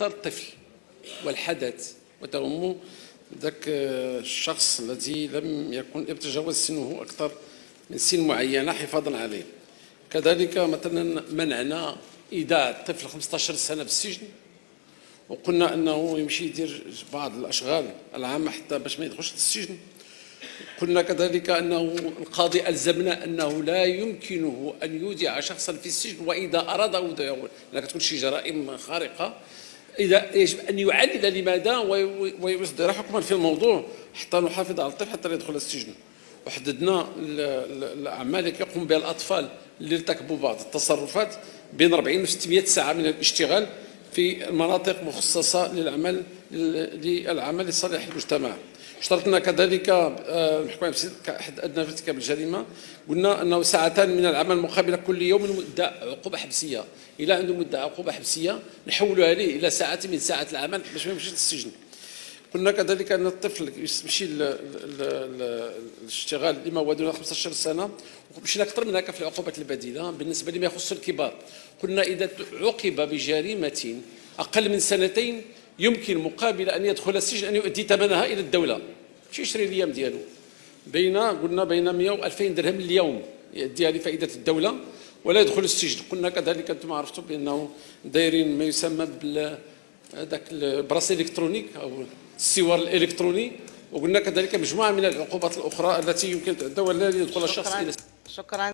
حتى الطفل والحدث وتهمه ذاك الشخص الذي لم يكن يتجاوز سنه أكثر من سن معينة حفاظا عليه. كذلك مثلا منعنا إيداع الطفل 15 سنة بالسجن، وقلنا أنه يمشي يدير بعض الأشغال العامة حتى باش ما يدخلش للسجن. قلنا كذلك أنه القاضي ألزمنا أنه لا يمكنه أن يودع شخصا في السجن، وإذا أراد ودعه لا تكون شي جرائم خارقة إذا يجب أن يعلل لماذا ويصدر حكما في الموضوع حتى نحافظ على الطفل حتى لا يدخل السجن. وحددنا الأعمال التي يقوم بها الأطفال اللي ارتكبوا بعض التصرفات بين 40 و 600 ساعة من الاشتغال في مناطق مخصصة للعمل لصالح المجتمع. اشترطنا كذلك المحكمة كأحد أدنى في ارتكاب الجريمة، قلنا أنه ساعتان من العمل مقابل كل يوم مدة عقوبة حبسية. إلى عنده مدة عقوبة حبسية نحولها ليه إلى ساعة من ساعات العمل باش ما يمشيش للسجن. قلنا كذلك أن الطفل يمشي للاشتغال لما هو دون 15 سنة، ومشينا أكثر من هكا في العقوبات البديلة بالنسبة لما يخص الكبار. قلنا إذا عوقب بجريمة أقل من سنتين يمكن مقابل أن يدخل السجن أن يؤدي ثمنها إلى الدولة، ماشي يشري الأيام ديالو، قلنا بين 100 و 2000 درهم اليوم يؤديها لفائدة الدولة ولا يدخل السجن. قلنا كذلك أنتم عرفتوا بأنه دايرين ما يسمى هذاك البراس الإلكترونيك أو السوار الإلكتروني، وقلنا كذلك مجموعة من العقوبات الأخرى التي يمكن ولا يدخل الشخص إلى شكرا.